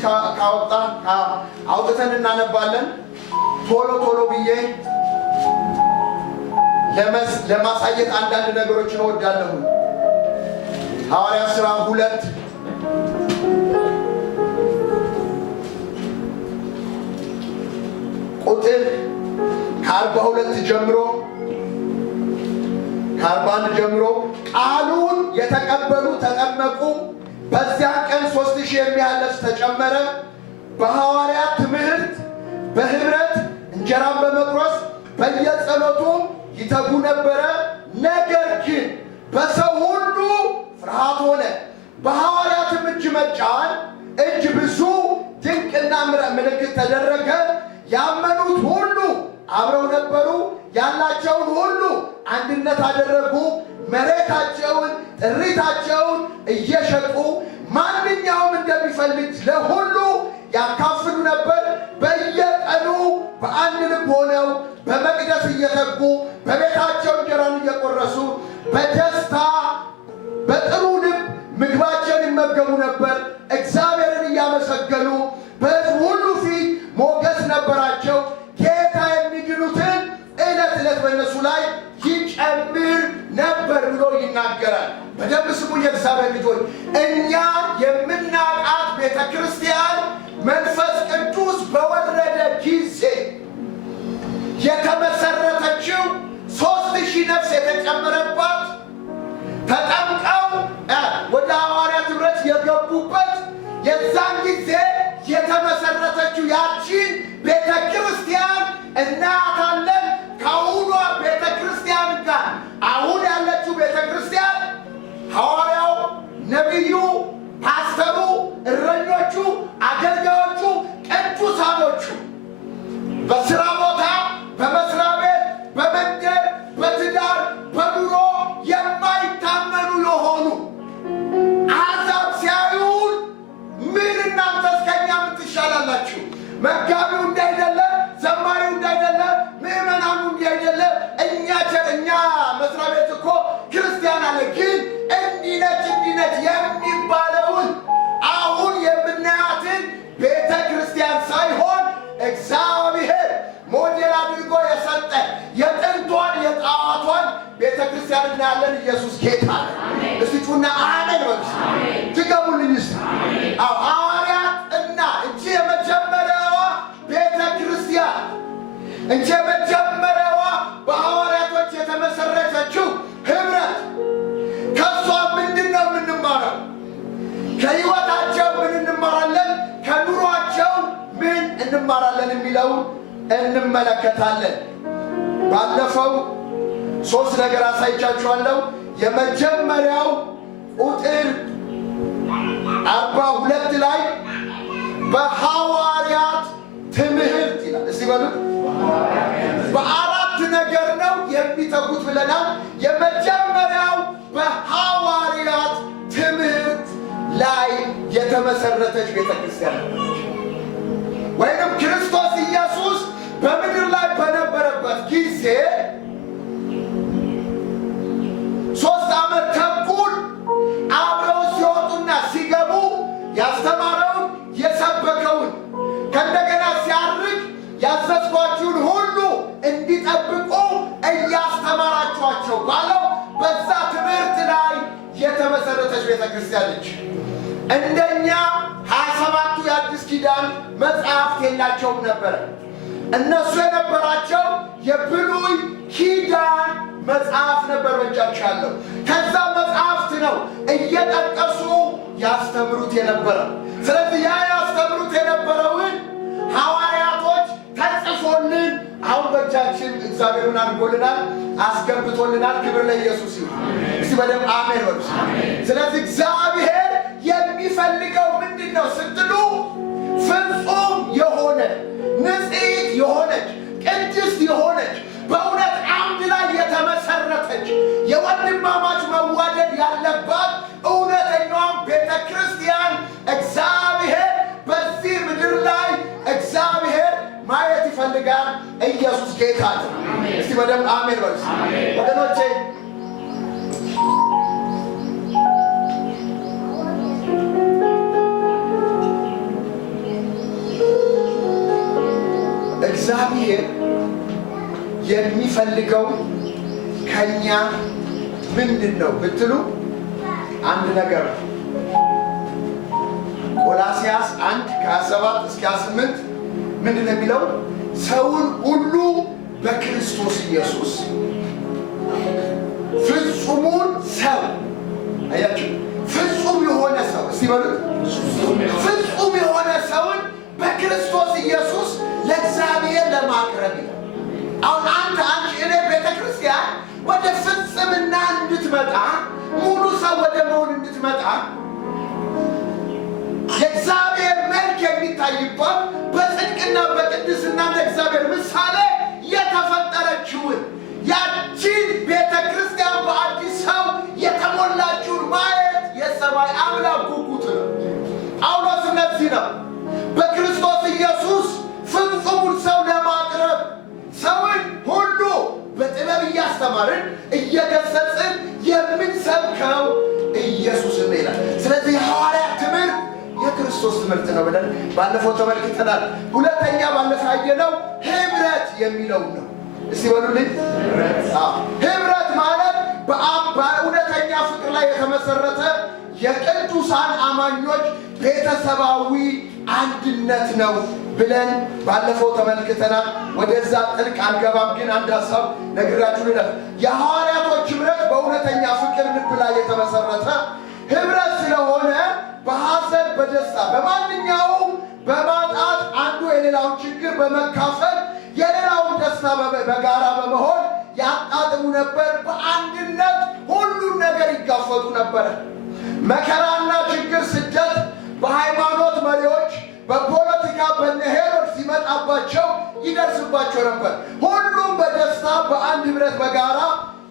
ካወጣን አውጥተን እናነባለን። ቶሎ ብዬ ለማሳየት አንዳንድ ነገሮችን እወዳለሁ። ሐዋርያት ሥራ 2 ቁጥር ከ42 ጀምሮ ከ41 ጀምሮ ቃሉን የተቀበሉ ተጠመቁ። በዚያን ቀን 3000 የሚያህል ነፍስ ተጨመረ። በሐዋርያት ትምህርት በህብረት እንጀራን በመቁረስ በየጸሎቱ ይተጉ ነበረ። ነገር ግን በሰው ሁሉ ፍርሃት ሆነ። በሐዋርያትም እጅ መጫን እጅ ብዙ ድንቅና ምልክት ተደረገ። ያመኑት ሁሉ አብረው ነበሩ። ያላቸውን ሁሉ አንድነት አደረጉ። መሬታቸውን ጥሪታቸውን እየሸጡ ማንኛውም እንደሚፈልግ ለሁሉ ያካፍሉ ነበር። በየቀኑ በአንድ ልብ ሆነው በመቅደስ እየተጉ በቤታቸው እንጀራን እየቆረሱ በደስታ በጥሩ ልብ ምግባቸውን ይመገቡ ነበር። እግዚአብሔርን እያመሰገኑ በሕዝቡ ሁሉ ፊት ሞገስ ነበራቸው። ጌታ የሚድኑትን ዕለት ዕለት በእነሱ ላይ ይጨምር ነበር ብሎ ይናገራል። በደንብ ስሙኝ የእግዚአብሔር ልጆች፣ እኛ የምናውቃት ቤተ ክርስቲያን መንፈስ ቅዱስ በወረደ ጊዜ የተመሰረተችው 3000 ነፍስ የተጨመረባት ተጠምቀው ወደ ሐዋርያት ኅብረት የገቡበት የዛን ጊዜ የተመሰረተችው ያቺን ቤተ ክርስቲያን እናያታለን። ከአሁኗ ቤተ ክርስቲያን ጋር አሁን ያለችው ቤተ ክርስቲያን ሐዋርያው፣ ነቢዩ፣ ፓስተሩ፣ እረኞቹ፣ አገልጋዮቹ፣ ቅዱሳኖቹ በስራ ቦታ፣ በመስሪያ ቤት፣ በመንደር፣ በትዳር፣ በኑሮ የማይታመኑ የሆኑ አሕዛብ ሲያዩን ምን እናንተስ ከእኛ ምን ትሻላላችሁ? መጋቢው እንዳይደለ፣ ዘማሪው እንዳይደለ፣ ምዕመናኑ እንዳይደለ፣ እኛ መስሪያ ቤት እኮ ክርስቲያን አለ። ግን እንዲህ ነች የሚባለውን አሁን የምናያትን ቤተ ክርስቲያን ሳይሆን እግዚአብሔር ሞዴል አድርጎ የሰጠ የጥንቷን የጣዖቷን ቤተ ክርስቲያን እናያለን። ኢየሱስ ጌታ ነው። እስቲ ጩና አሜን በሉ። ትገቡልኝ እስቲ። ሐዋርያት እና እንጂ የመጀመሪያዋ ቤተ ክርስቲያን እንጂ የመጀመሪያዋ በሐዋርያቶች የተመሰረተችው ኅብረት ከሷ ምንድን ነው የምንማረው? ከሕይወታቸው ምን እንማራለን? ከኑሯቸው ምን እንማራለን የሚለውን እንመለከታለን። ባለፈው 3 ነገር አሳይቻችኋለሁ። የመጀመሪያው ቁጥር 42 ላይ በሐዋርያት ትምህርት ይላል። እስቲ በሉት። በ4 ነገር ነው የሚተጉት ብለናል። የመጀመሪያው በሐዋርያት ትምህርት ላይ የተመሰረተች ቤተክርስቲያን ነች። ወይንም ክርስቶስ ኢየሱስ በምድር ላይ በነበረበት ጊዜ 3 ዓመት ተኩል አብረው ሲወጡና ሲገቡ ያስተማረውን የሰበከውን ከእንደገና ሲያርግ ያዘዝኳችሁን ሁሉ እንዲጠብቁ እያስተማራችኋቸው ባለው በዛ ትምህርት ላይ የተመሰረተች ቤተክርስቲያን ነች። እንደኛ 27ቱ የአዲስ ኪዳን መጽሐፍት የላቸውም ነበረ። እነሱ የነበራቸው የብሉይ ኪዳን መጽሐፍ ነበር በእጃቸው ያለው። ከዛ መጽሐፍት ነው እየጠቀሱ ያስተምሩት የነበረው። ስለዚህ ያ ያስተምሩት የነበረውን ሐዋርያቶች ተጽፎልን አሁን በእጃችን እግዚአብሔርን አድርጎልናል፣ አስገብቶልናል። ክብር ለኢየሱስ ይሁን። እስቲ በደም አሜን በሉ። ስለዚህ እግዚአብሔር የሚፈልገው ምንድን ነው ስትሉ፣ ፍጹም የሆነ ንጽሕት የሆነች ቅድስት የሆነች በእውነት አምድ ላይ የተመሰረተች የወንድማማች መዋደድ ያለባት እውነተኛዋን ቤተ ክርስቲያን እግዚአብሔር በዚህ ምድር ላይ እግዚአብሔር ማየት ይፈልጋል። ኢየሱስ ጌታ ነው። እስቲ በደም አሜን በሉ ወገኖቼ። እግዚአብሔር የሚፈልገው ከኛ ምንድን ነው ብትሉ አንድ ነገር ነው። ቆላስይስ 1:7-8 ምንድን ነው የሚለው? ሰውን ሁሉ በክርስቶስ ኢየሱስ ፍጹሙን ሰው አያችሁ፣ ፍጹም የሆነ ሰው እስቲ በሉት፣ ፍጹም የሆነ ሰውን በክርስቶስ ኢየሱስ ለእግዚአብሔር ለማቅረብ ነው። አሁን አንቺ እኔ ቤተክርስቲያን ወደ ፍጽምና እንድትመጣ ሙሉ ሰው ወደ መሆን እንድትመጣ የእግዚአብሔር መልክ የሚታይባት በጽድቅና በቅድስና ለእግዚአብሔር ምሳሌ የተፈጠረችውን ያቺን ቤተክርስቲያን በአዲስ ሰው የተሞላችውን ማየት የሰማይ አምላክ ጉጉት ነው። ጳውሎስ እነዚህ ነው በክርስቶስ ኢየሱስ ፍጹሙን ሰው ለማቅረብ ሰውን ሁሉ በጥበብ እያስተማርን እየገሰጽን የምንሰብከው ኢየሱስን ነው ይላል። ስለዚህ የሐዋርያት ትምህርት የክርስቶስ ትምህርት ነው ብለን ባለፈው ተመልክተናል። ሁለተኛ ባለፈው ያየነው ህብረት የሚለው ነው። እስቲ በሉልኝ፣ ህብረት ማለት በእውነተኛ ፍቅር ላይ የተመሰረተ የቅዱሳን አማኞች ቤተሰባዊ አንድነት ነው ብለን ባለፈው ተመልክተናል። ወደዛ ጥልቅ አንገባም፣ ግን አንድ ሀሳብ ነግራችሁ ልለፍ። የሐዋርያቶች ህብረት በእውነተኛ ፍቅር ልብ ላይ የተመሰረተ ህብረት ስለሆነ በሐዘን በደስታ በማንኛውም በማጣት አንዱ የሌላውን ችግር በመካፈል የሌላውን ደስታ በጋራ በመሆን ያጣጥሙ ነበር። በአንድነት ሁሉን ነገር ይጋፈጡ ነበር። መከራና ችግር፣ ስደት በሃይማኖት መሪዎች በፖለቲካ በነ ሄሮድስ ሲመጣባቸው ይደርስባቸው ነበር። ሁሉም በደስታ በአንድ ህብረት በጋራ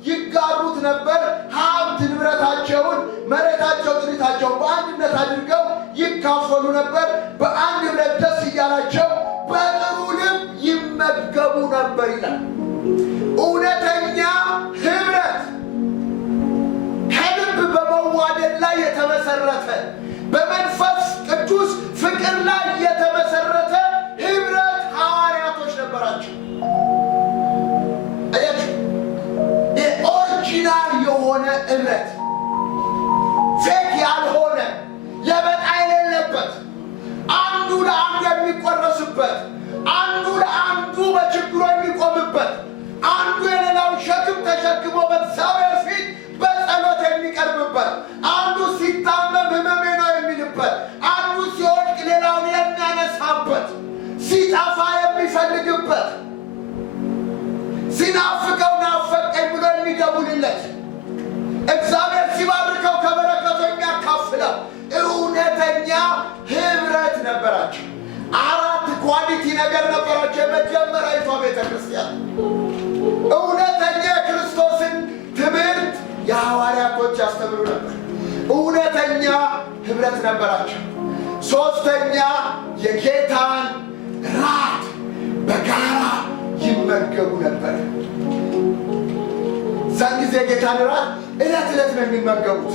ይጋሩት ነበር። ሀብት ንብረታቸውን፣ መሬታቸው፣ ጥሪታቸውን በአንድነት አድርገው ይካፈሉ ነበር። በአንድ ህብረት ደስ እያላቸው በጥሩ ልብ ይመገቡ ነበር ይላል። እውነተኛ ህብረት ከልብ በመዋደድ ላይ የተመሰረተ በመንፈስ ቅዱስ ፍቅር ላይ የተመሰረተ ህብረት ሐዋርያቶች ነበራቸው። አያችሁ፣ ኦሪጂናል የሆነ ህብረት፣ ፌክ ያልሆነ ለበጣ የሌለበት፣ አንዱ ለአንዱ የሚቆረስበት፣ አንዱ ለአንዱ በችግሩ የሚቆምበት፣ አንዱ የሌላውን ሸክም ተሸክሞ በእግዚአብሔር ፊት በጸሎት የሚቀርብበት፣ አንዱ ሲታመም ህመሜ ነው የሚልበት፣ አንዱ ሲወድቅ ሌላውን የሚያነሳበት፣ ሲጠፋ የሚፈልግበት፣ ሲናፍቀው ናፈቀኝ ብሎ የሚደውልለት፣ እግዚአብሔር ሲባርከው ከበረከቱ የሚያካፍለው እውነተኛ ህብረት ነበራቸው። 4 ኳሊቲ ነገር ነበራቸው። የመጀመሪያዊቷ ቤተክርስቲያን እውነተኛ የክርስቶስን ትምህርት የሐዋርያቶች ያስተምሩ ነበር። እውነተኛ ህብረት ነበራቸው። ሶስተኛ የጌታን ራት በጋራ ይመገቡ ነበር። ዛን ጊዜ የጌታን ራት ዕለት ዕለት ነው የሚመገቡት።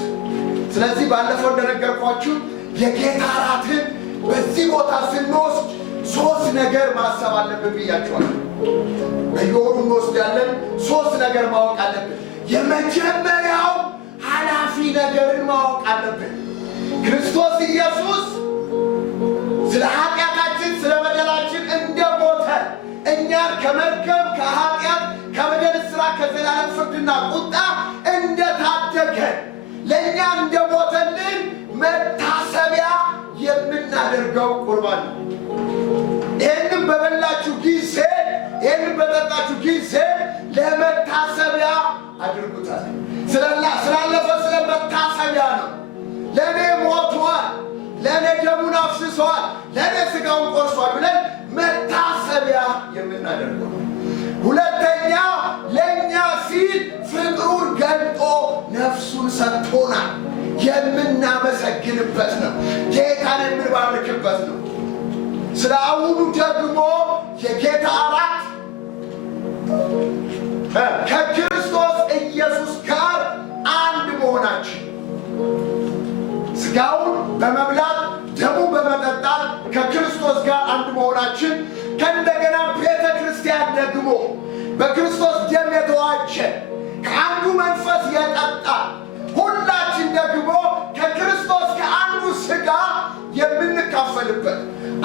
ስለዚህ ባለፈው እንደነገርኳችሁ የጌታ ራትን በዚህ ቦታ ስንወስድ 3 ነገር ማሰብ አለብን ብያችኋለሁ። በየወሩ እንወስዳለን። 3 ነገር ማወቅ አለብን። የመጀመሪያው ኃላፊ ነገርን ማወቅ አለብን። ክርስቶስ ኢየሱስ ስለ ኃጢአታችን ስለ በደላችን እንደሞተ እኛን ከመርገም ከኃጢአት ከበደል ሥራ ከዘላለም ፍርድና ቁጣ እንደታደገ ለእኛ እንደሞተልን መታሰቢያ የምናደርገው ቁርባን ነው። ይህንም በበላችሁ ጊዜ፣ ይህንም በጠጣችሁ ጊዜ ለመታሰቢያ አድርጉታል። ስላለፈ ስለ መታሰቢያ ነው። ለእኔ ሞቷል፣ ለእኔ ደሙን አፍስሷል፣ ለእኔ ሥጋውን ቆርሷል ብለን መታሰቢያ የምናደርገው ነው። ሁለተኛ ለእኛ ሲል ፍቅሩን ገልጦ ነፍሱን ሰጥቶናል የምናመሰግንበት ነው። ጌታን የምንባርክበት ነው። ስለ አሁኑ ደግሞ የጌታ እራት ከክርስቶስ ኢየሱስ ጋር አንድ መሆናችን፣ ሥጋውን በመብላት ደሙ በመጠጣት ከክርስቶስ ጋር አንድ መሆናችን፣ ከእንደገና ቤተ ክርስቲያን ደግሞ በክርስቶስ ደም የተዋጀ ከአንዱ መንፈስ የጠጣ ሁላችን ደግሞ ከክርስቶስ ከአንዱ ሥጋ የምንካፈልበት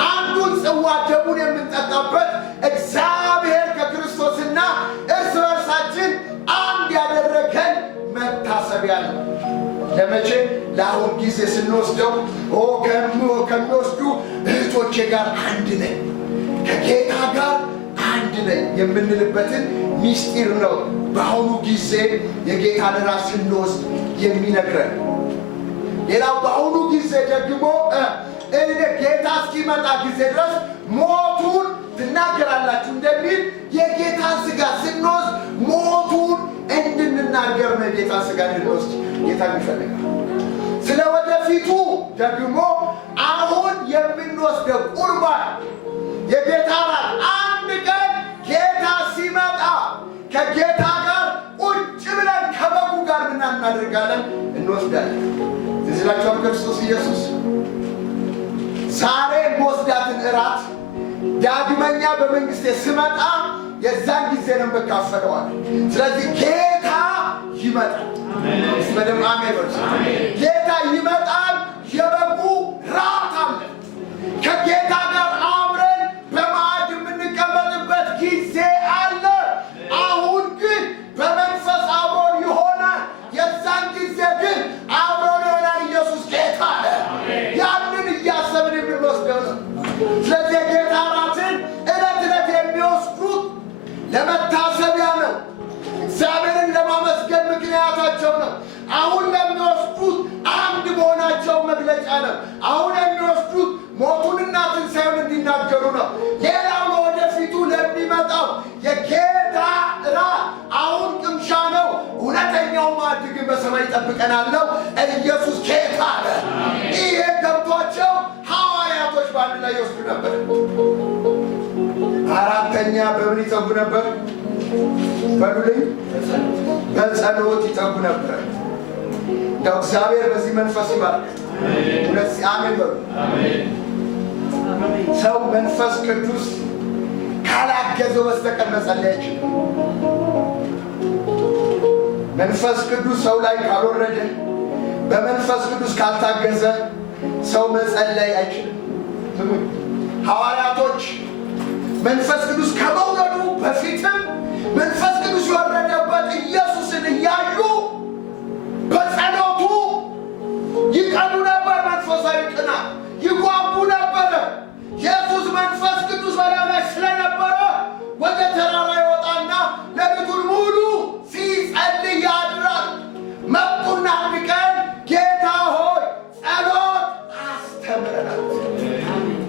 አንዱን ጽዋ ደሙን የምንጠጣበት እግዚአብሔር ከክርስቶስና እርስ በርሳችን አንድ ያደረገን መታሰቢያ ነው። ለመቼ? ለአሁን ጊዜ ስንወስደው ከሚወስዱ እህቶቼ ጋር አንድ ነኝ፣ ከጌታ ጋር አንድ ነኝ የምንልበትን ሚስጢር ነው በአሁኑ ጊዜ የጌታን ራስ ስንወስድ የሚነግረን። ሌላው በአሁኑ ጊዜ ደግሞ ጌታ እስኪመጣ ጊዜ ድረስ ሞቱን ትናገራላችሁ እንደሚል የጌታን ሥጋ ስንወስድ ሞቱን እንድንናገር ነው። የጌታን ሥጋ እንድንወስድ ጌታ ይፈልጋል። ስለ ወደፊቱ ደግሞ አሁን የምንወስደው ቁርባን የጌታ ራት አንድ ቀን ጌታ ሲመጣ ከጌታ ጋር ቁጭ ብለን ከበጉ ጋር ምን እናደርጋለን? እንወስዳለን። ስለዚህ ክርስቶስ ኢየሱስ ዛሬ ወስዳትን እራት ዳግመኛ በመንግስቴ ስመጣ የዛን ጊዜ ነው መካፈለዋል። ስለዚህ ጌታ ይመጣል። በደም አሜን ወርስ ጌታ ይመጣል። የበጉ ራት አለ። ከጌታ ጋር አብረን በማዕድ የምንቀመጥበት ጊዜ አለ። አሁን ግን በመንፈስ አብሮን ይሆናል። የዛን ጊዜ ግን አብሮን ይሆናል። ኢየሱስ ጌታ ያንን እያሰብን የምንወስደው ነው። ስለዚህ የጌታ ራትን ዕለት ዕለት የሚወስዱት ለመታሰቢያ ነው። እግዚአብሔርን ለማመስገን ምክንያታቸው ነው። አሁን ለሚወስዱት አንድ መሆናቸው መግለጫ ነው። አሁን የሚወስዱት ሞቱንና ትንሣኤውን እንዲናገሩ ነው። ሌላው ለወደፊቱ ለሚመጣው የጌታ ራት አሁን ቅምሻ ነው። እውነተኛው ማዕድ ግን በሰማይ ይጠብቀናል ነው። ኢየሱስ ጌታ ነው። ይሄ ገብቷቸው ሐዋርያቶች በአንድ ላይ ይወስዱ ነበር። አራተኛ በምን ይጠጉ ነበር? በሉልኝ። በጸሎት ይጠጉ ነበር። እንደው እግዚአብሔር በዚህ መንፈስ ይባርክ። ሁለት አሜን በሉ። ሰው መንፈስ ቅዱስ ካላገዘው በስተቀር መጸለይ አይችልም። መንፈስ ቅዱስ ሰው ላይ ካልወረደ፣ በመንፈስ ቅዱስ ካልታገዘ ሰው መጸለይ አይችልም። ሐዋርያቶች መንፈስ ቅዱስ ከመውረዱ በፊትም መንፈስ ቅዱስ የወረደበት ኢየሱስን እያዩ በጸሎቱ ይቀኑ ነበር። መንፈሳዊ ቅናት ይጓጉ ነበረ። ኢየሱስ መንፈስ ቅዱስ በላዩ ላይ ስለነበረ ወደ ተራራ ይወጣና ሌሊቱን ሙሉ ሲጸልይ ያድራል። መጡና አንድ ቀን ጌታ ሆይ ጸሎት አስተምረናል።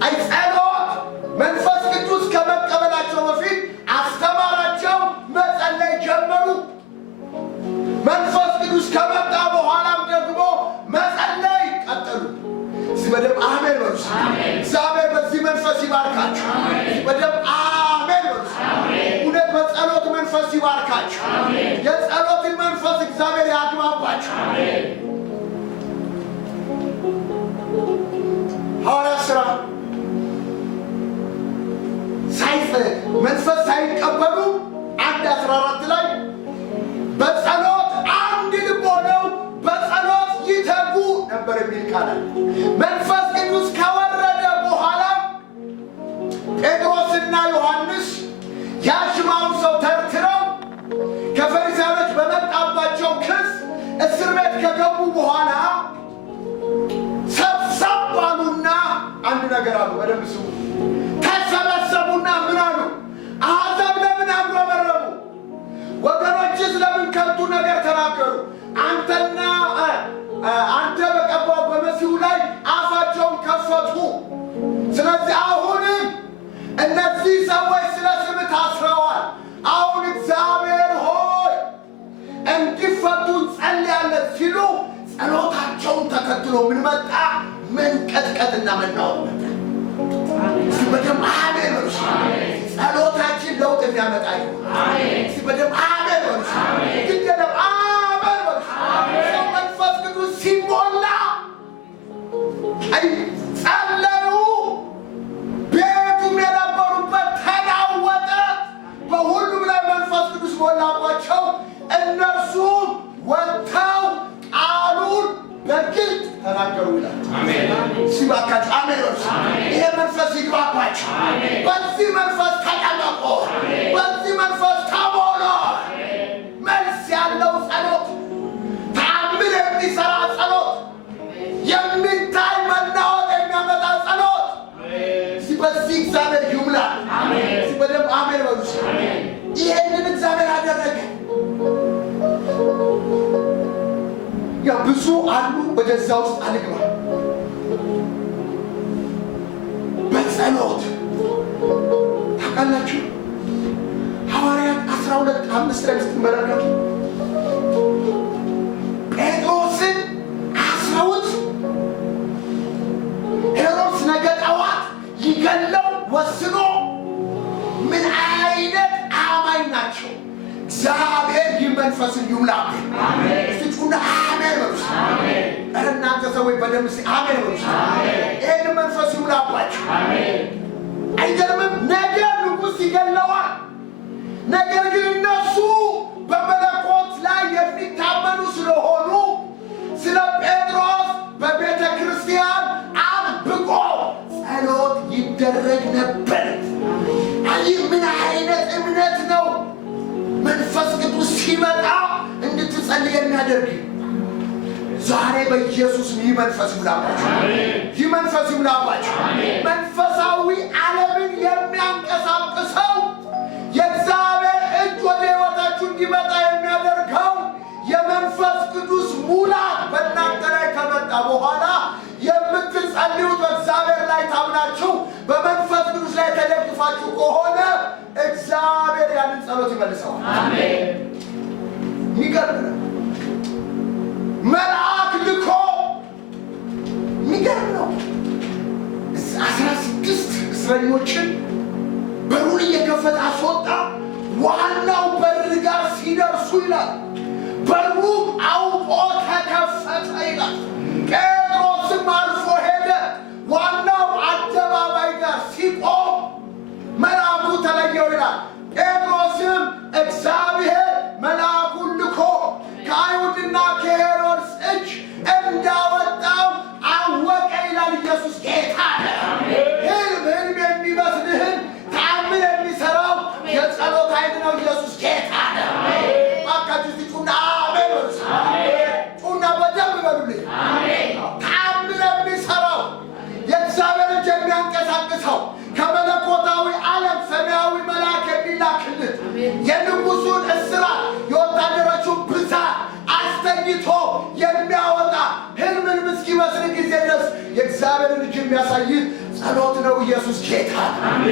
አይ ጸሎት መንፈስ ቅዱስ ከመቀበላቸው በፊት አስተማራቸው። መጸለይ ጀመሩ። መንፈስ ቅዱስ ከመጣ በኋላም ደግሞ መጸለይ ቀጠሉ። በደም አሜን በሉ። እግዚአብሔር በዚህ መንፈስ ይባርካችሁ። በደም አሜን በሉ። እውነት በጸሎት መንፈስ ይባርካችሁ። የጸሎትን መንፈስ እግዚአብሔር ያግባባችሁ። ሐዋርያት ሥራ መንፈስ ሳይቀበሉ 1:14 ላይ በጸሎት አንድ ልብ ሆነው በጸሎት ይተጉ ነበር የሚል ቃል። መንፈስ ቅዱስ ከወረደ በኋላ ጴጥሮስና ዮሐንስ ያሽማውን ሰው ተርትረው ከፈሪሳዮች በመጣባቸው ክስ እስር ቤት ከገቡ በኋላ ሰብሰብ አሉና አንድ ነገር አሉ። በደንብ ስሙ። ተሰበሰቡና ምን አሉ? አሕዛብ ለምን አጉረመረሙ? ወገኖችስ ለምን ከንቱ ነገር ተናገሩ? አንተ በቀባው በመሲሁ ላይ አፋቸውን ከፈቱ። ስለዚህ አሁንም እነዚህ ሰዎች ስለ ስምህ ታስረዋል። አሁን እግዚአብሔር ሆይ እንዲፈቱ እንጸልያለን ሲሉ ጸሎታቸውን ተከትሎ ምን መጣ? መንቀጥቀጥና መናወጥ መጣ። በደም አሜን በሉ። ጸሎታችን ለውጥ የሚያመጣ ይሁን። በደም አሜን በሉ። ግደለም አሜን በሉ። ሰው መንፈስ ቅዱስ ሲሞላ ጸለዩ። ቤቱም የነበሩበት ተናወጠ። በዚህ መንፈስ ተጠመቁ። በዚህ መንፈስ ተሞሉ። መልስ ያለው ጸሎት፣ ተአምር የሚሰራ ጸሎት፣ የሚታይ መናወጥ የሚያመጣ ጸሎት በዚህ እግዚአብሔር ይሙላ። በደምብ አሜን በሉ። ይሄንን እግዚአብሔር አደረገ። ያ ብዙ አሉ። ወደዛ ውስጥ አልግባ። በጸሎት ታውቃላችሁ ሐዋርያት 12:5 ላይ ስትመለከቱ ጴጥሮስን አስረውት ሄሮድስ ነገ ጠዋት ሊገለው ወስኖ ምን አይነት አማኝ ናቸው! እግዚአብሔር ይመንፈስን ይሙላ። እስቲጩና አሜን በሉ። እናንተ ሰዎች በደምብ አሜን በሉ። ይሄን መንፈስ ይሙላባችሁ። አይገርምም? ነገ ንጉሥ ይገለዋል። ነገር ግን እነሱ በመለኮት ላይ የሚታመኑ ስለሆኑ ስለ ጴጥሮስ በቤተ ክርስቲያን አጥብቆ ጸሎት ይደረግ ነበር። ይህ ምን አይነት እምነት ነው! መንፈስ ቅዱስ ሲመጣ እንድትጸልይ የሚያደርግ ዛሬ በኢየሱስ ይህ መንፈስ ይሙላባችሁ። ይህ መንፈስ ይሙላባችሁ። መንፈሳዊ ዓለምን የሚያንቀሳቅሰው የእግዚአብሔር እጅ ወደ ሕይወታችሁ እንዲመጣ የሚያደርገው የመንፈስ ቅዱስ ሙላት በእናንተ ላይ ከመጣ በኋላ የምትጸልዩት በእግዚአብሔር ላይ ታምናችሁ በመንፈስ ቅዱስ ላይ ተደግፋችሁ ከሆነ እግዚአብሔር ያንን ጸሎት ይመልሰዋል። አሜን። የሚገርም ነው። መልአክ ልኮ የሚገርም ነው። 16 እስረኞችን በሩን እየከፈተ አስወጣ። ዋናው በር ጋር ሲደርሱ ይላል በሩ አውቆ ተከፈተ ይላል። ጴጥሮስም አልፎ ሄደ። ዋናው አደባባይ ጋር ሲቆም መልአኩ ተለየው ይላል። ጴጥሮስም እግዚአብሔር መልአኩን ልኮ ከአይሁድና ከሄሮድስ እጅ እንዳወጣው አወቀ ይላል። ኢየሱስ ጌታ ነው። ሕልም የሚመስልህን ተአምር የሚሰራው የጸሎት ኃይል ነው። ኢየሱስ ጌታ ነው። ባካችሁ ጩና አሜን በሉ። ጩና በደንብ በሉልኝ። ተአምር የሚሰራው የእግዚአብሔር እጅ የሚያንቀሳቅሰው ከመለኮታዊ ዓለም ሰማያዊ መልአክ የሚላክልን የንጉሱን እስራት የወታደሮቹን ብዛት አስተኝቶ የሚያወጣ ሕልምን እስኪመስል ጊዜ ድረስ የእግዚአብሔርን እጅ የሚያሳይ ጸሎት ነው። ኢየሱስ ጌታ ነው።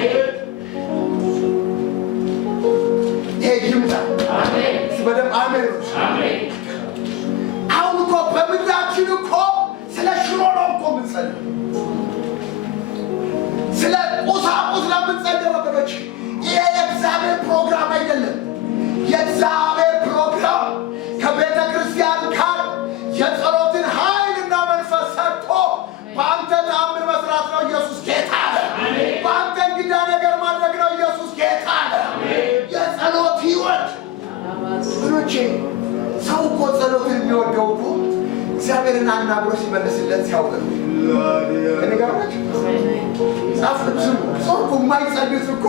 ይሄ ይምጣ። በደምብ አሜን። አሁን እኮ በምድራችን እኮ ስለ ሽሮ ነው እኮ የምንጸልየው፣ ስለ ቁሳቁስ ለምንጸልየው ወገኖች። ይሄ የእግዚአብሔር ፕሮግራም አይደለም። የእግዚአብሔር ፕሮግራም ከቤተ ክርስቲያን ጋር የጸሎትን ኃይልና መንፈስ ሰጥቶ በአንተ ተአምር መስራት ነው። ኢየሱስ ጌታ ነው። በአንተ እንግዳ ነገር ማድረግ ነው። ኢየሱስ ጌታ ነው። የጸሎት ሕይወት ብሎቼ ሰው እኮ ጸሎትን የሚወደው እኮ እግዚአብሔርን አናግሮ ሲመልስለት ሲያውቅ ነው። ከነገራችሁ ጻፍ ልብስም ሰው እኮ የማይጸልዩት እኮ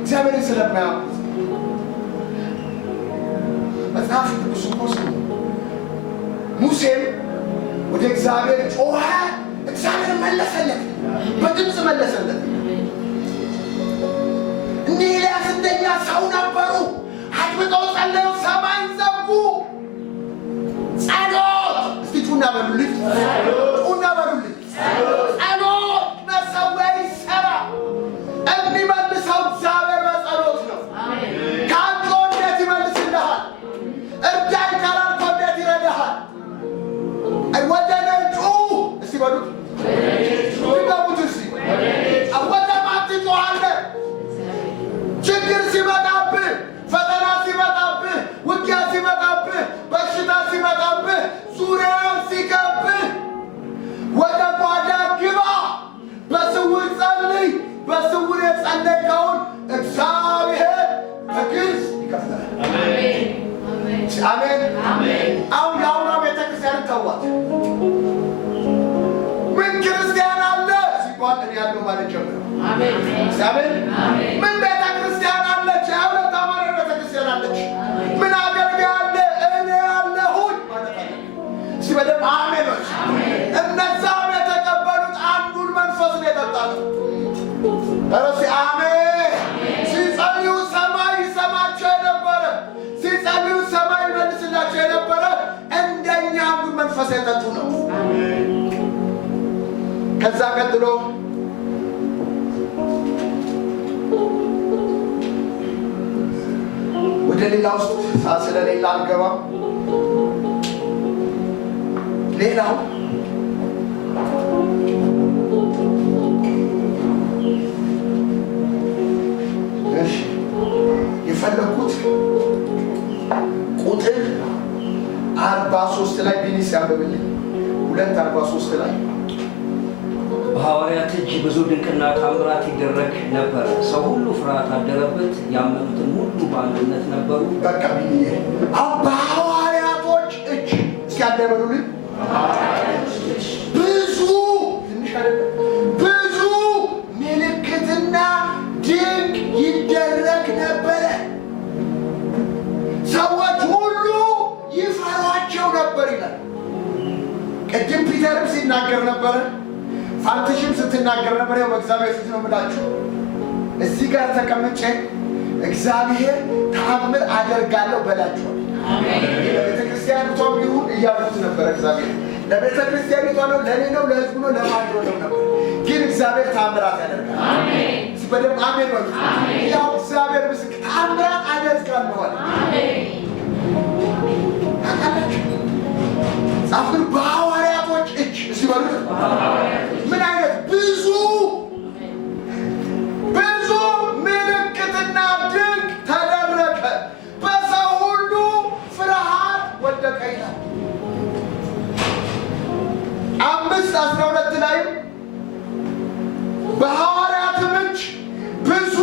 እግዚአብሔርን ስለማያውቁት መጽሐፍ ቅዱስ እኮ ስሙ። ሙሴም ወደ እግዚአብሔር ጮኸ፣ እግዚአብሔር መለሰለት፣ በድምፅ መለሰለት። እነ ኤልያስ እንደኛ ሰው ነበሩ። አድምጠው ጸለዩ፣ ሰማይን ዘጉ። ጸሎት እስቲ ጩና በሉልኝ፣ ጩና በሉልኝ። ጸሎት መሰዊያ ይሰራ። የሚመልሰው እግዚአብሔር በጸሎት ነው። ከአንተ እንዴት ይመልስልሃል? እርዳኝ ካላልከው እንዴት ይረዳሃል? ወደ ነጩ እስቲ በሉት፣ ድገሙት እስቲ። ወደ ማን ትጮኻለህ? ችግር ሲመጣብህ፣ ፈተና ሲመጣብህ፣ ውጊያ ሲመጣብህ፣ በሽታ ሲመጣብህ፣ ዙሪያውን ሲከብህ ወደ ጓዳ ግባ፣ በስውር ጸልይ። በስውር የጸለይከውን እግዚአብሔር በግልጽ ይከፍላል። አሜን አሜን። አሁን የአሁኗ ቤተክርስቲያን ተዋት። ምን ክርስቲያን አለ ሲባል እኔ ያለው ማለት ጀምረው አሜን። ምን ቤተ ክርስቲያን አለች? የሁለት አማራ ቤተ ክርስቲያን አለች። ምን አገልጋይ አለ? እኔ አለሁኝ ማለት አለ። እስቲ በደምብ አሜን ነው። እነዛም የተቀበሉት አንዱን መንፈስ ነው የጠጣሉት። እረሲ አሜን። ሲጸልዩ ሰማይ ይሰማቸው የነበረ፣ ሲጸልዩ ሰማይ ይመልስላቸው የነበረ እንደኛ አንዱን መንፈስ የጠጡ ነው። ከዛ ቀጥሎ ወደ ሌላ ውስጥ ስለሌላ አልገባም። ሌላው እሺ የፈለኩት ቁጥር 43 ላይ ቢኒስ ያበብልኝ 2:43 ላይ በሐዋርያት እጅ ብዙ ድንቅና ታምራት ይደረግ ነበር። ሰው ሁሉ ፍርሃት አደረበት። ያመኑትን ሁሉ በአንድነት ነበሩ። በቃ ቢኒዬ በሐዋርያቶች እጅ እስኪያደበሉልኝ ብዙ ትንሽ አይደለም ብዙ ምልክትና ድንቅ ይደረግ ነበረ። ሰዎች ሁሉ ይፈሯቸው ነበር ይላል። ቅድም ፒተርም ሲናገር ነበረ፣ ፋንትሽም ስትናገር ነበር። ያው በእግዚአብሔር ፊት ነው የምላችሁ። እዚህ ጋር ተቀምጬ እግዚአብሔር ተአምር አደርጋለሁ በላችኋል። ለቤተ ክርስቲያኒቷም ይሁን እያሉት ነበር። እግዚአብሔር ለቤተ ክርስቲያኒቷ ነው፣ ለእኔ ነው፣ ለህዝቡ ነው፣ ለማድሮ ነው ነበር። ግን እግዚአብሔር ተአምራት ያደርጋል። በደምብ አሜን በሉ። ያው እግዚአብሔር ምስክር ተአምራት አደርጋለሁ አለ። ጻፍን በሐዋርያቶች እጅ እስቲ በሉት። ምን አይነት ብዙ ምልክትና ድንቅ ተደረገ፣ በሰው ሁሉ ፍርሃት ወደቀ ይላል። 5:12 ላይ በሐዋርያትም እጅ ብዙ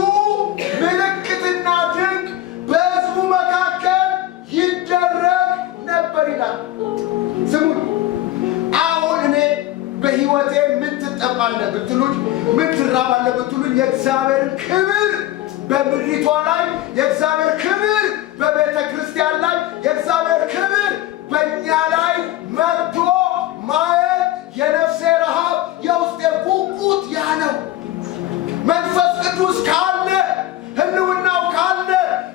ምልክትና ድንቅ በሕዝቡ መካከል ይደረግ ነበር ይላል። ስሙን አሁን እኔ በህይወቴ ምን ትጠማለህ ብትሉኝ፣ ምን ትራባለህ ብትሉኝ፣ የእግዚአብሔርን ክብር በምድሪቷ ላይ፣ የእግዚአብሔር ክብር በቤተ ክርስቲያን ላይ፣ የእግዚአብሔር ክብር በእኛ ላይ መጥቶ ማየት የነፍሴ ረሃብ፣ የውስጤ ጉጉት ያ ነው። መንፈስ ቅዱስ ካለ፣ ህልውናው ካለ፣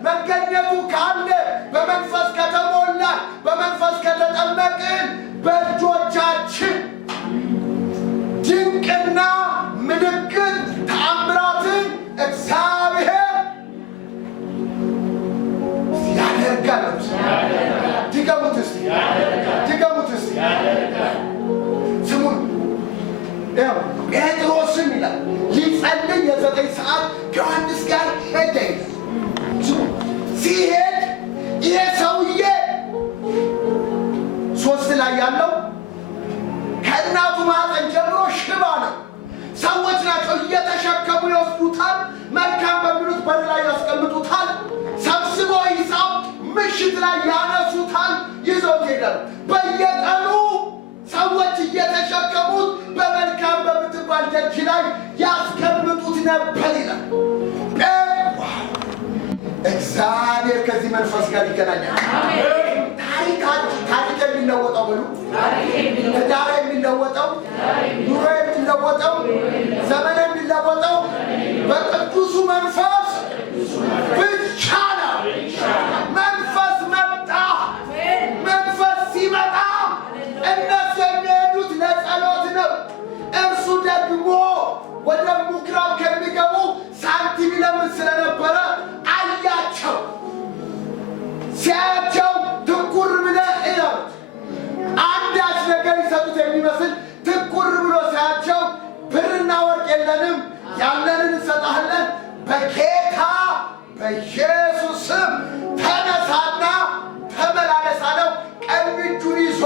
መገኘቱ ካለ፣ በመንፈስ ከተሞላን፣ በመንፈስ ከተጠመቅን በእጆቻችን ድንቅና ምልክት ተአምራትን እግዚአብሔር ያደርጋል። ድገሙት እስቲ፣ ድገሙት እስቲ። ስሙን ያው ጴጥሮስም ይላል ሊጸልይ የ9 ሰዓት ከዮሐንስ ጋር ሄደ። ሲሄድ ይሄ ሰውዬ 3 ላይ ያለው ከእናቱ ማህፀን ጀምሮ ሽባ ነው። ሰዎች ናቸው እየተሸከሙ ይወስዱታል። መልካም በሚሉት በር ላይ ያስቀምጡታል። ሰብስበው ይዘው ምሽት ላይ ያነሱታል፣ ይዘውት ይሄዳሉ። በየቀኑ ሰዎች እየተሸከሙት በመልካም በምትባል ደጅ ላይ ያስቀምጡት ነበር ይላል። እግዚአብሔር ከዚህ መንፈስ ጋር ይገናኛል። ታሪክ የሚለወጠው ብሉ፣ ትዳር የሚለወጠው፣ ኑሮ የሚለወጠው፣ ዘመን የሚለወጠው በቅዱሱ መንፈስ ብቻ ነው። መንፈስ መጣ። መንፈስ ሲመጣ እነሱ የሚሄዱት ለጸሎት ነው። እርሱ ደግሞ ወደ ምኵራብ ከሚገቡ ሳንቲም ይለምን ስለነበረ አያቸው። ሲያያቸው ትኩር ብለህ እያሉት አንዳች ነገር ይሰጡት የሚመስል ትኩር ብሎ ሲያያቸው ብርና ወርቅ የለንም፣ ያለንን እንሰጣለን፣ በጌታ በኢየሱስ ስም ተነሳና ተመላለስ አለው። ቀኝ እጁን ይዞ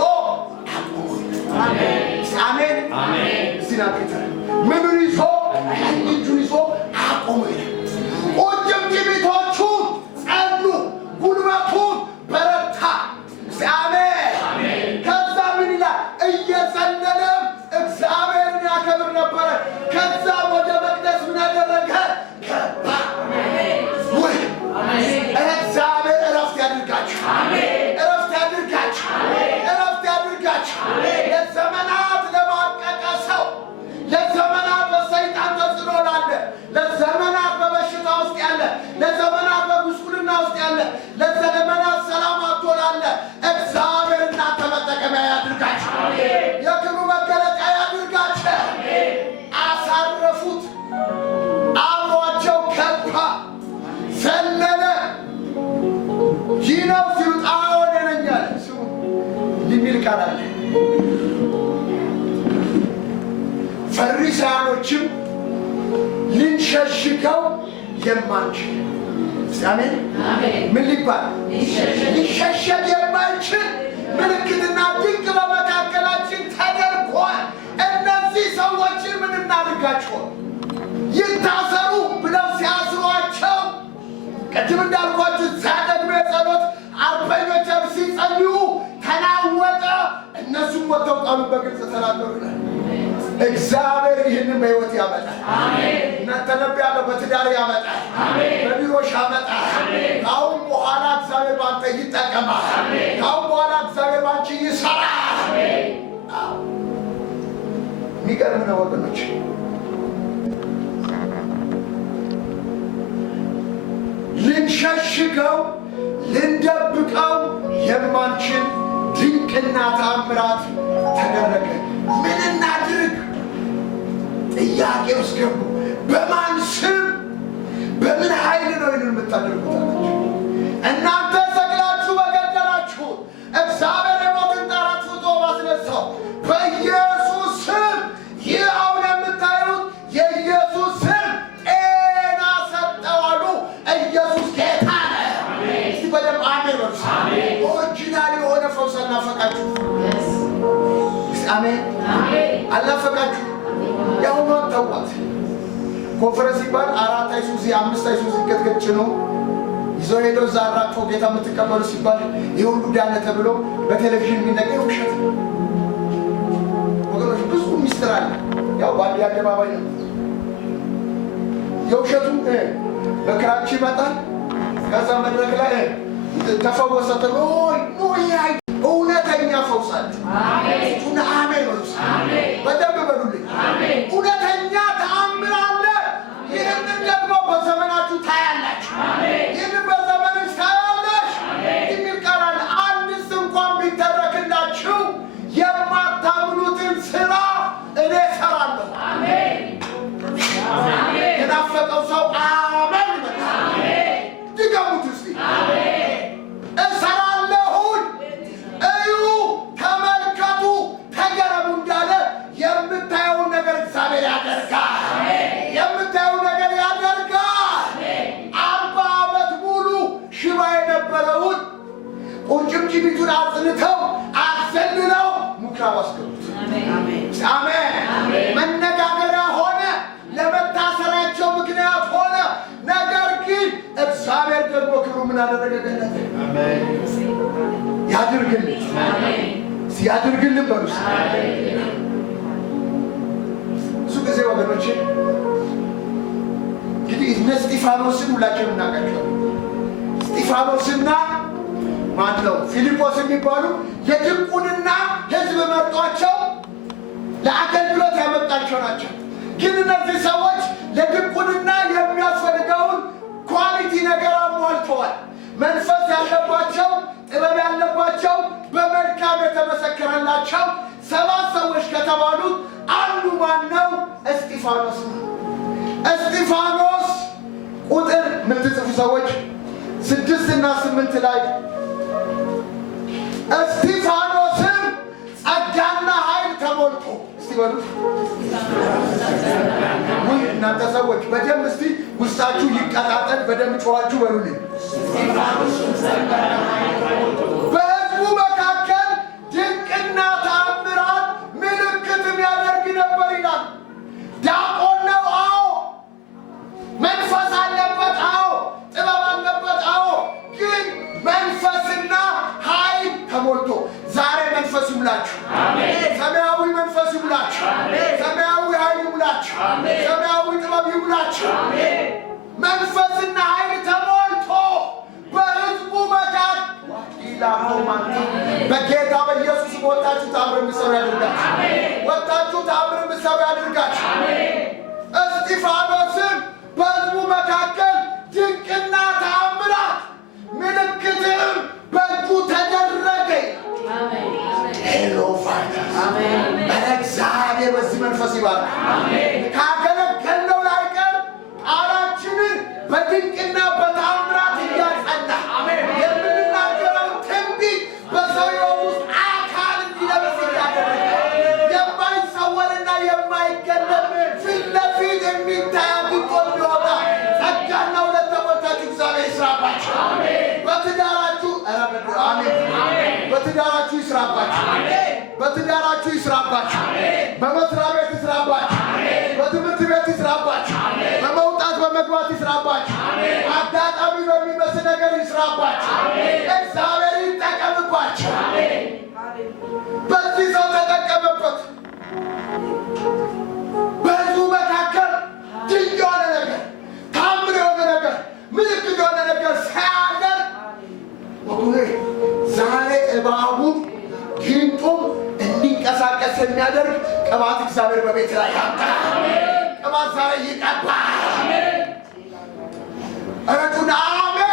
አሜን አሜን። ሲናገር ምኑን ይዞ? ቀኝ እጁን ይዞ አቆመ። ቁርጭምጭሚቶቹ ጸኑ፣ ጉልበቱ በረታ። አሜን። ከዛ ምን ይላል? እየዘለለም እግዚአብሔርን ያከብር ነበረ። ከዛ ወደ መቅደስ ምን አደረገ? ሚዛኖችም ልንሸሽገው የማንችል አሜን ምን ሊባል ሊሸሸግ የማንችል ምልክትና ድንቅ በመካከላችን ተደርጓል። እነዚህ ሰዎችን ምን እናድርጋቸው? ይታሰሩ ብለው ሲያስሯቸው ቅድም እንዳልኳችሁ እዛ ደግሞ የጸሎት አርበኞች ሲጸልዩ ተናወጠ። እነሱም ወጥተው ቃሉ በግልጽ ተናገሩ። እግዚአብሔር ይህንን በሕይወት ያመጣል። እናንተ ነቢያለሁ በትዳር ያመጣል፣ በቢሮሽ ያመጣል። ከአሁን በኋላ እግዚአብሔር ባንተ ይጠቀማል። ከአሁን በኋላ እግዚአብሔር ባንቺ ይሰራል። የሚገርም ነው ወገኖች። ልንሸሽገው ልንደብቀው የማንችል ድንቅና ተአምራት ተደረገ። ምን እናድርግ? ጥያቄ ውስጥ ገቡ። በማን ስም በምን ኃይል ነው ይህንን የምታደርጉት አላቸው። እናንተ ሰቅላችሁ በገደላችሁ እግዚአብሔር የሞትን ጣር አጥፍቶ ባስነሳው በኢየሱስ ስም ይህ አሁን የምታዩት የኢየሱስ ስም ጤና ሰጠው አሉ። ኢየሱስ ጌታ ነው። እስቲ በደንብ አሜን በሉ። ኦሪጂናል የሆነ ፈውስ አናፈቃችሁ? አሜን አላፈቃችሁ? ያሁኑ ተዋት። ኮንፈረንስ ሲባል 4 አይሱዚ 5 አይሱዚ ከትከች ነው ይዘው ሄደው እዛ አራቅፈው ጌታ የምትቀበሉ ሲባል ይህ ሁሉ ዳነ ተብሎ በቴሌቪዥን የሚነገር ውሸት ነው ወገኖች። ብዙ ሚስጥር አለ። ያው ባንዲ አደባባይ ነው የውሸቱ በክራንች ይመጣል። ከዛ መድረክ ላይ ተፈወሰ ተብሎ ኖይ እውነተኛ ፈውስ አለ። አሜን አሜን በደንብ በሉልኝ። እውነተኛ ተአምር አለ። ይህንን ደግሞ በዘመናችሁ ታያላችሁ። ይህንን በዘመንሽ ታያለሽ የሚል ቃል አለ። አንድስ እንኳን ቢተረክላችሁ የማታምኑትን ስራ እኔ እሰራለሁ። የናፈቀው ሰው አሜን ድገሙት እስቲ። እሰራለሁኝ እዩ፣ ተመልከቱ፣ ተገረሙ እንዳለ የምታየውን ነገር እግዚአብሔር ያደርጋል። የምታየውን ነገር ያደርጋል። 40 ዓመት ሙሉ ሽባ የነበረውን ቁርጭምጭሚቱን አጽንተው አዘልለው ምኵራብ አስገቡት። አሜን። መነጋገሪያ ሆነ፣ ለመታሰራቸው ምክንያት ሆነ። ነገር ግን እግዚአብሔር ደግሞ ክብሩ ምን አደረገለት? ያድርግልን ሲያድርግልን በሉ። ብዙ ጊዜ ወገኖቼ እንግዲህ እነ እስጢፋኖስን ሁላችንም እናውቃቸዋለን። እስጢፋኖስና ማን ነው ፊልጶስ የሚባሉ የድንቁንና ሕዝብ መርጧቸው ለአገልግሎት ያመጣቸው ናቸው። ግን እነዚህ ሰዎች ለድንቁንና የሚያስፈልገውን ኳሊቲ ነገር አሟልተዋል። መንፈስ ያለባቸው፣ ጥበብ ያለባቸው፣ በመልካም የተመሰከረላቸው 7 ሰዎች ከተባሉት አንዱ ማን ነው? እስጢፋኖስ ነው። እስጢፋኖስ ቁጥር የምትጽፉ ሰዎች 6 እና 8 ላይ እስጢፋኖስም ጸጋና ኃይል ተሞልቶ እስቲ በሉ። እናንተ ሰዎች በደንብ እስቲ ውስጣችሁ ይቀጣጠል። በደንብ ጮኻችሁ በሉልኝ። በሕዝቡ መካከል ድንቅና ተአምራት ምልክትም ያደርግ ነበር ይላል። ዲያቆን ነው። አዎ። መንፈስ አለበት። አዎ። ጥበብ አለበት። አዎ። ግን መንፈስና ኃይል ተሞልቶ ዛሬ መንፈስ ይሙላችሁ። ሰማያዊ መንፈስ ይሙላችሁ። ሰማያዊ ኃይል ይሙላችሁ። ሰማያዊ ጥበብ ይሙላችሁ። መንፈስና ኃይል ተሞልቶ በሕዝቡ መካከል በጌታ በኢየሱስ ወጣችሁ ታምር ምሰው ያድርጋችሁ። ወጣችሁ ታምር ምሰው ያድርጋችሁ። እስጢፋኖስም በሕዝቡ መካከል ድንቅና ተአምራት ምልክትም በእጁ ተደረገ። ሄሎ ፋይተርስ እግዚአብሔር በዚህ መንፈስ ይባላል። ካገለገልነው ላይቀር ቃላችንን በድንቅና በተአምራት እያጸና የምንናገረው ትንቢት በሰው ሕይወት ውስጥ አካል እንዲለብስ እያደረገ የማይሰወርና የማይገለጥ ይስራባችሁ። በትዳራችሁ ይስራባችሁ። በመስሪያ ቤት ይስራባችሁ። በትምህርት ቤት ይስራባችሁ። በመውጣት በመግባት ይስራባችሁ። አጋጣሚ በሚመስል ነገር ይስራባችሁ። እግዚአብሔር ይጠቀምባችሁ። በዚህ ሰው ተጠቀመበት። በሕዝቡ መካከል ድንቅ የሆነ ነገር፣ ታምር የሆነ ነገር፣ ምልክት የሆነ ነገር ሳያደርግ ዛሬ እባቡም ጊንጡም እንዲንቀሳቀስ የሚያደርግ ቅባት እግዚአብሔር በቤት ላይ ያምጣ። ቅባት ዛሬ ይቀባ። እረቱን አሜን።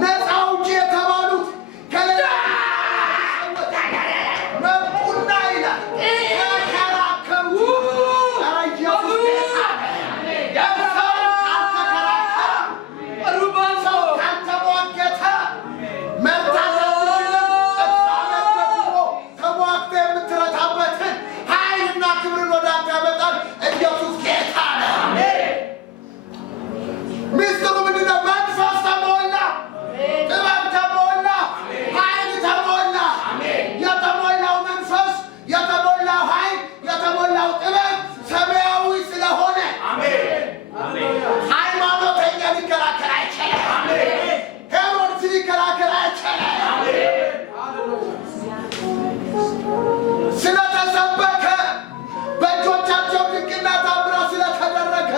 ነፃ አውጪ የተባሉት ከሌላ መጡና ይላል ተከራከሩ። ሚስጥሩ ምንድነው? መንፈስ ተሞላ፣ ጥበብ ተሞላ፣ ኃይል ተሞላ። የተሞላው መንፈስ፣ የተሞላው ኃይል፣ የተሞላው ጥበብ ሰማያዊ ስለሆነ ሃይማኖተኛ ሊከራከር አይችልም። ሄሮድስ ሊከራከር አይችልም። ስለተሰበከ በእጆቻቸው ድንቅና ታምራት ስለተደረገ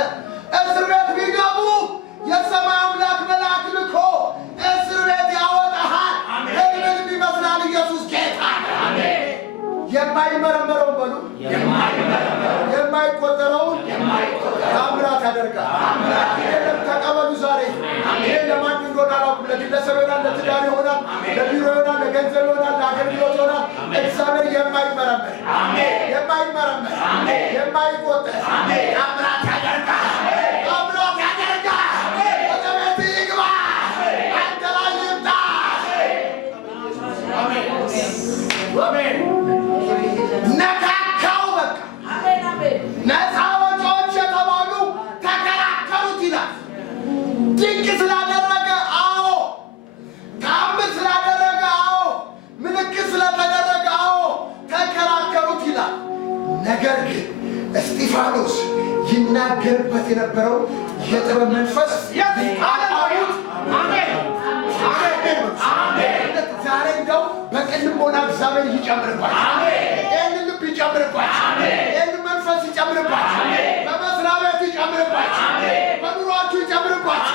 እስር ቤት ቢገቡ የሰማይ አምላክ መልአክ ልኮ እስር ቤት ያወጣሃል። ህልምን ይመስላል። ኢየሱስ ጌታ ነው። የማይመረመረውን በሉ የማይቆጠረውን ታምራት ያደርጋል። ይሄንን ተቀበሉ ዛሬ። ይሄ ለማን እንደሆነ አላውቅም። ለግለሰብ ይሆናል፣ ለትዳር ይሆናል፣ ለቢሮ ይሆናል፣ ለገንዘብ ይሆናል፣ ለአገልግሎት ይሆናል። እግዚአብሔር የማይመረመር የማይቆጠር ታምራት ያደርጋል። ነካካው። በቃ ነፃ አውጪዎች የተባሉ ተከራከሩት ይላል። ድንቅ ስላደረገ አዎ፣ ታምር ስላደረገ አዎ፣ ምልክት ስለተደረገ አዎ ተከራከሩት ይላል። ነገር ግን እስጢፋኖስ ይናገርበት የነበረው የጥበብ መንፈስ አለማዩት። ዛሬ እንደው በቅን ልቦና እግዚአብሔር ይጨምርባችሁ። ይህንን ልብ ይጨምርባችሁ። ይህንን መንፈስ ይጨምርባችሁ። በመስሪያ ቤት ይጨምርባችሁ። በኑሯችሁ ይጨምርባችሁ።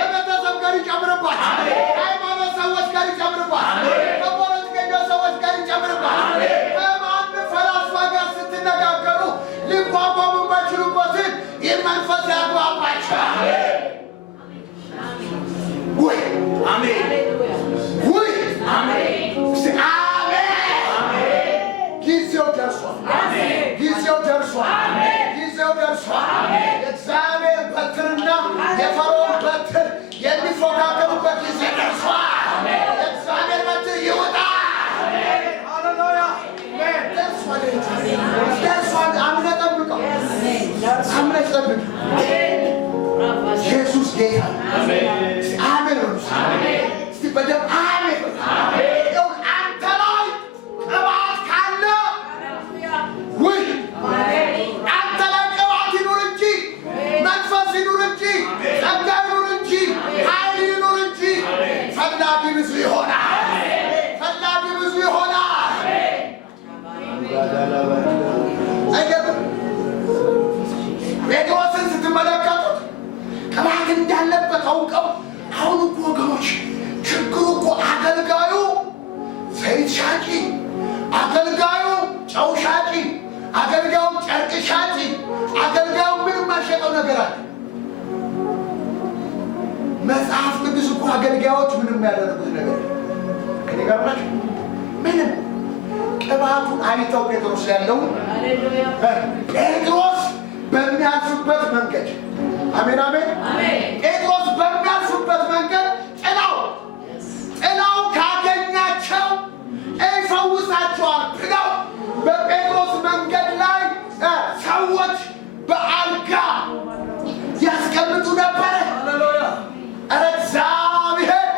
ከቤተሰብ ጋር ይጨምርባችሁ። ከሃይማኖት ሰዎች ጋር ይጨምርባችሁ። ከፖለቲከኛ ሰዎች ጋር ይጨምርባችሁ። ከማን ፈላስፋ ጋር ስትነጋገሩ ሊቋቋሙ የማይችሉበትን ይህ መንፈስ ያግባባችሁ። ወይ አሜን፣ ወይ አሜን፣ ጊዜው ደርሷል። ጊዜው ደርሷል። ጊዜው ደርሷል። የእግዚአብሔር በትርና የፈርዖን በትር የሚፎካከሩበት ጊዜ ደርሷል። የእግዚአብሔር በትር ይወጣ። ደርሷል። አምነህ ጠብቀው። አምነህ ጠብቅ። ኢየሱስ ጌታ አሜን። እስቲ በደምብ አሜን። አንተ ላይ ቅባት ካለ ውይ አንተ ላይ ቅባት ይኑር እንጂ፣ መንፈስ ይኑር እንጂ፣ ጸጋ ይኑር እንጂ፣ ኃይል ይኑር እንጂ ፈላጊ ብዙ ይሆናል። ፈላጊ ብዙ ይሆናል። አይገርም? ጴጥሮስን ስትመለከቱት ቅባት እንዳለበት አውቀው። አሁን እኮ ወገኖች ችግሩ እኮ አገልጋዩ ዘይት ሻጪ፣ አገልጋዩ ጨው ሻጪ፣ አገልጋዩ ጨርቅ ሻጪ፣ አገልጋዩ ምንም ማሸጠው ነገር አለ። መጽሐፍ ቅዱስ እኮ አገልጋዮች ምንም ያደረጉት ነገር ከኔ ጋር ናቸው። ምንም ቅባቱን አይተው ጴጥሮስ ያለው ጴጥሮስ በሚያልፍበት መንገድ አሜን አሜን። ጴጥሮስ በሚያልፍበት መንገድ ጥላው ካገኛቸው ይፈውሳቸዋል ብለው በጴጥሮስ መንገድ ላይ ሰዎች በአልጋ ያስቀምጡ ነበረ። ኧረ እግዚአብሔር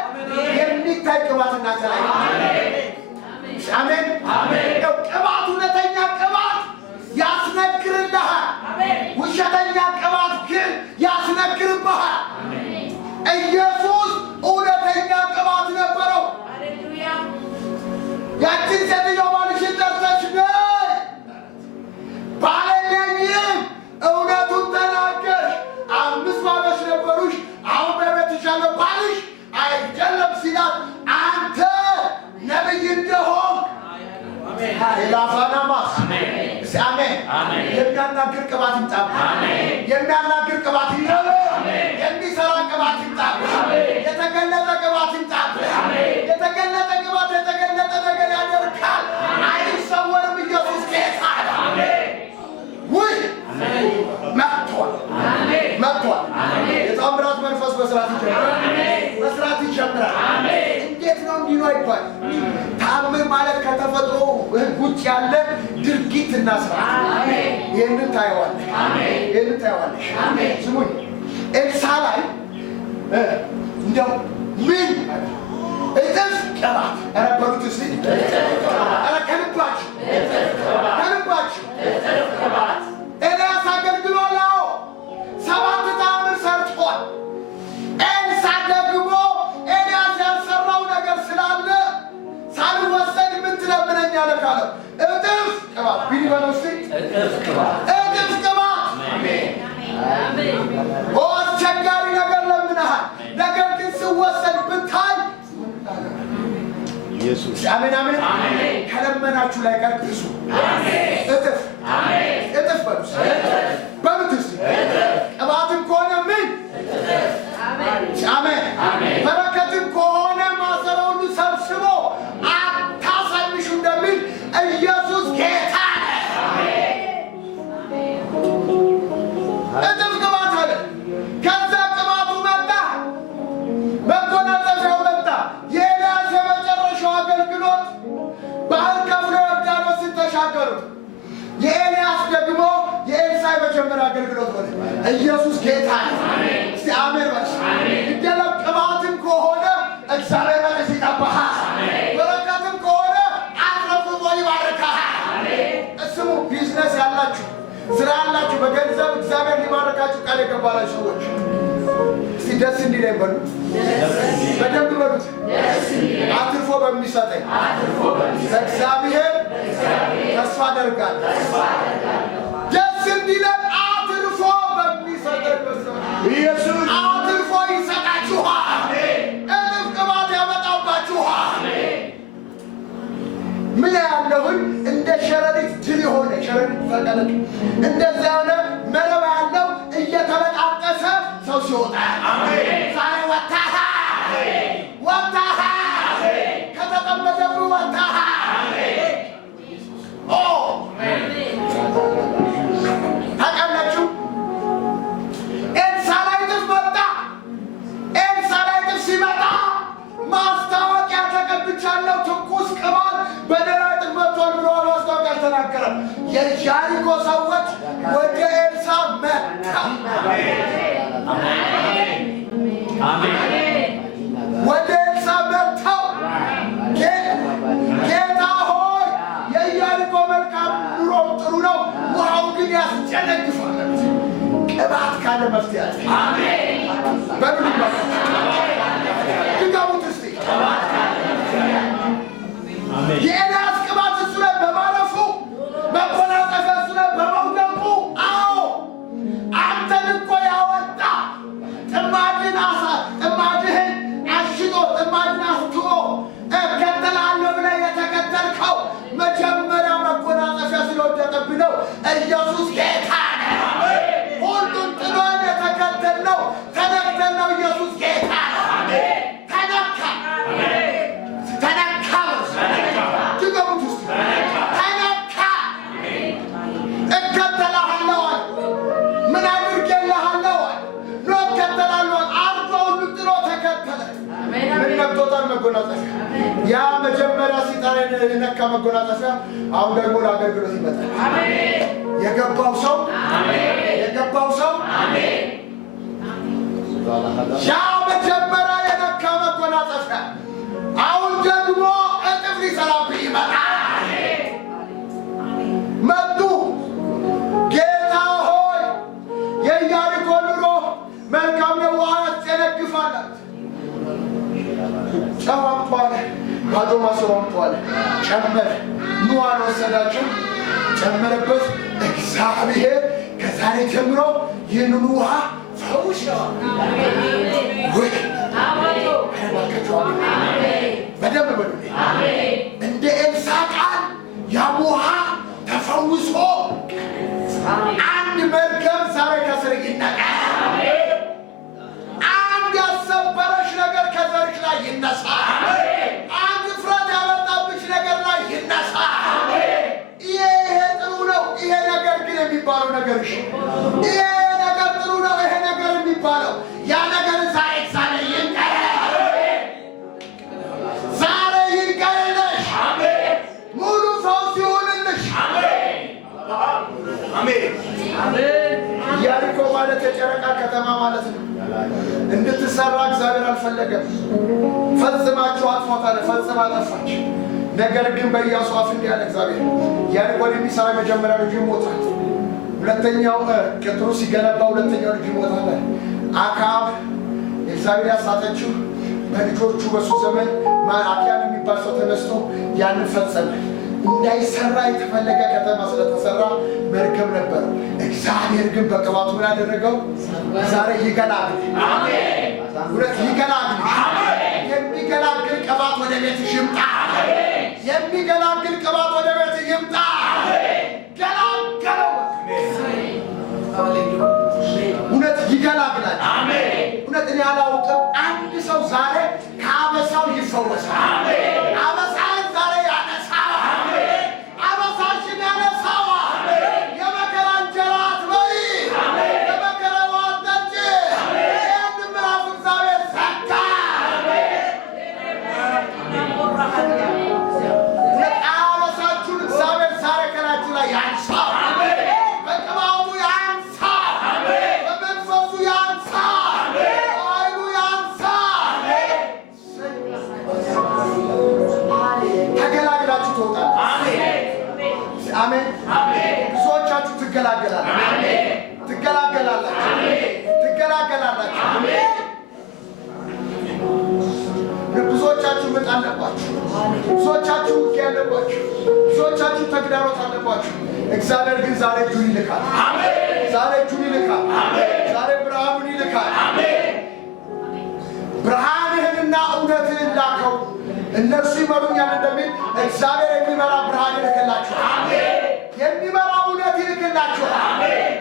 ይላል አንተ ነብይ እንደሆን ላፋናማስ አሜን የሚያናግር ቅባት ይምጣብ የሚያናግር ቅባት ይምጣብ የሚሰራ ቅባት ይምጣብ የተገለጠ ቅባት ይምጣብ የተገለጠ ቅባት የተገለጠ ነገር ያደርጋል አይሰወርም ኢየሱስ ጌታ ወይ መጥቷል የታምራት መንፈስ መስራት ይጀምራል እንዴት ነው እንዲህ ነው አይባል ታምር ማለት ከተፈጥሮ ህግ ውጭ ያለ ድርጊትና ስርዓት ይህንን ታየዋለሽ ስሙኝ ኤልሳ ላይ እንደው ምን እጥፍ ቅባት ረበሩት እስቲ ከልባችሁ ኤልያስ አገልግሏል 7 ተአምር ሰርቷል ኤልሳ ደግሞ ኤልያስ ያልሰራው ነገር ስላለ ሳልወሰድ ምን ትለምነኛለህ ካለው እጥፍ ቅባት ቢልበለው እስቲ እጥፍ ቅባት አስቸጋሪ ነገር ለምነሃል ነገር ግን ስወሰድ ብታይ ኢየሱስ አሜን ከለመናችሁ ላይ ቀድሱ እጥፍ በሉት እስቲ ቅባትም ከሆነ ምን አሜን በረከትም ከሆነ ማሰሮውን ሰብስቦ አታሳንሹ እንደሚል ኢየሱስ ጌታ እጥፍ ቅባት አለ ከዛ ቅባቱ መጣ መጎናጸፊያው መጣ የኤልያስ የመጨረሻው አገልግሎት ባህር ከፍሎ ዮርዳኖስን ተሻገሩ የኤልያስ ደግሞ የኤልሳ የመጀመሪያ አገልግሎት ሆነ ኢየሱስ ጌታ እስቲ አሜን በል እንደለም ቅባትም ከሆነ እግዚአብሔር ማለት ይቀባሃል በረከትም ከሆነ አትረፍርፎ ይባርካሃል እስሙ ቢዝነስ ያላችሁ ስራ ያላችሁ በገንዘብ እግዚአብሔር ሊባርካችሁ ቃል የገባላችሁ ሰዎች እስቲ ደስ እንዲለኝ በሉ በደንብ በሉት አትርፎ በሚሰጠኝ እግዚአብሔር ተስፋ አደርጋለሁ ደስ እንዲለኝ አትርፎ በሚሰጠኝ ኢየሱስ አትርፎ ይሰጣችኋል እጥፍ ቅባት ያመጣባችኋል ምን ያለውን እንደ ሸረሪት ድል የሆነ ሸረሪት ፈቀለቅ እንደዛ የሆነ መረብ ያለው እየተበጣጠሰ ሰው ሲወጣ ዛሬ ወጣሃል ከተጠመደብህ ወጣሃል ታውቃላችሁ ኤልሳ ላይ እጥፍ መጣ ኤልሳ ላይ እጥፍ ሲመጣ ማስታወቂያ ተቀብቻለሁ ትኩስ ቅባት በሌላ እጥፍ መጥቷል ብሎ ማስታወቂያ አልተናገረም የኢያሪኮ ሰዎች ወደ ኤልሳ መጥተው ወደ ኤልሳ መጥተው ጌታ ሆይ የኢያሪኮ መልካም ኑሮ ጥሩ ነው ውሃው ግን ያስጨነግፋል ቅባት ካለ መፍትሄ አለ በምን ድጋሙት እስቲ የኤልያስ ቅባት እሱ ላይ በማለፉ መጎናጸፊያ እሱ ላይ በመውደቁ አንተን እኮ ያወጣ ጥማድህን አሽጦ ጥማድህን አስትሮ እከተላለሁ ብለህ የተከተልከው መጀመሪያ መጎናጸፊያ ስለወደቀብህ ነው ኢየሱስ ጌታ ነው ሁሉን ጥሎን የተከተልነው ተነክተልነው ኢየሱስ ጌታ ነው ተነካ ድገሙት ውስጥ ተነካ እከተልሃለሁ ምን አድርጌልሃለሁ ኖ እከተላለሁ አርጎ ሁሉን ጥሎ ተከተለ ምን መጥቶታል መጎናጸፊያ ያ መጀመሪያ ሲጣን የነካ መጎናጸፊያ አሁን ደግሞ ለአገልግሎት ይመጣል የገባው ሰው ያ መጀመሪያ የነካ መጎናጸፊያ አሁን ደግሞ እጥፍ ሊሰራብህ ይመጣል መጡ ጌታ ሆይ የኢያሪኮ ኑሮ መልካም ነው ውሃ ያስጨነግፋል ጨዋቷል ባዶ ማሰሯቷል ጨመረ ኑዋን ወሰዳቸው ጨመረበት እግዚአብሔር ከዛሬ ጀምሮ ይህንን ውሃ ፈውሸዋል ወይ በደንብ በሉ አሜን። እንደ ኤልሳ ቃል ያም ውሃ ተፈውሶ አንድ መርገም ዛሬ ከስር ይነቀል። አንድ ያሰበረሽ ነገር ከዘርሽ ላይ ይነሳ። አንድ ፍርሃት ያመጣብሽ ነገር ላይ ይነሳ። ይሄ ጥሩ ነው። ይሄ ነገር ግን የሚባለው ነገርሽ ይሄ ነገር ጥሩ ነው። ይሄ ነገር የሚባለው ያ ነገር ዛሬ ይንቀል። ዛሬ ይንቀልልሽ። ሙሉ ፈውስ ይሁንልሽ። አሜን። ኢያሪኮ ማለት የጨረቃ ከተማ ማለት ነው። እንድትሰራ እግዚአብሔር አልፈለገም። ፈጽማችሁ አጥፏት አለ። ፈጽማ አጠፋች። ነገር ግን በኢያሱ አፍ እንዲህ አለ እግዚአብሔር፣ ኢያሪኮን የሚሰራ የመጀመሪያ ልጁ ይሞታል። ሁለተኛው ቅጥሩ ሲገነባ ሁለተኛው ልጁ ይሞታል። አክዓብ ኤልዛቤል ያሳተችው በልጆቹ በሱ ዘመን አኪያን የሚባል ሰው ተነስቶ ያንን ፈጸመ። እንዳይሰራ የተፈለገ ከተማ ስለተሰራ መርገም ነበር። እግዚአብሔር ግን በቅባቱ ምን ያደረገው? ዛሬ ይገላግል። አሜን። ሁለት ይገላግል። አሜን። የሚገላግል ቅባት ወደ ቤትሽ ይምጣ። አሜን። የሚገላግል ቅባት ወደ ቤትሽ ይምጣ። አሜን። ገላገለው። አሜን። ሁለት ይገላግላል። አሜን። ሁለት እኔ አላውቅም። አንድ ሰው ዛሬ ከአበሳው ይፈወሳል። አሜን። አበሳን ዛሬ ያነሳል። አሜን። አበሳሽን ያነሳል። አሜን። የመከራ እንጀራ አትበይ። አሜን። የመከራ ውሃ አትጠጪ። አሜን። ይህን ምዕራፍ እግዚአብሔር ዘጋ። አበሳችሁን እግዚአብሔር ዛሬ ከላችሁ ላይ ያንሳው። አሜን። በቅባቱ ያንሳው። አሜን። በመንፈሱ ያንሳው። አሜን። በኃይሉ ያንሳው። ተገላግላችሁ ትወጣላችሁ። አሜን። አሜን። ብዙዎቻችሁ ትገላገላላችሁ። አሜን። ትገላገላላችሁ። አሜን። ትገላገላላችሁ። አሜን። ብዙዎቻችሁ ምጥ አለባችሁ። ብዙዎቻችሁ ውጊያ አለባችሁ። ብዙዎቻችሁ ተግዳሮት አለባችሁ። እግዚአብሔር ግን ዛሬ እጁን ይልካል። አሜን። ዛሬ እጁን ይልካል። አሜን። ዛሬ ብርሃኑን ይልካል። አሜን። ብርሃንህንና እውነትህን ላከው እነርሱ ይመሩኛል እንደሚል እግዚአብሔር የሚመራ ብርሃን ይልክላችኋል። አሜን። የሚመራ እውነት ይልክላችኋል። አሜን።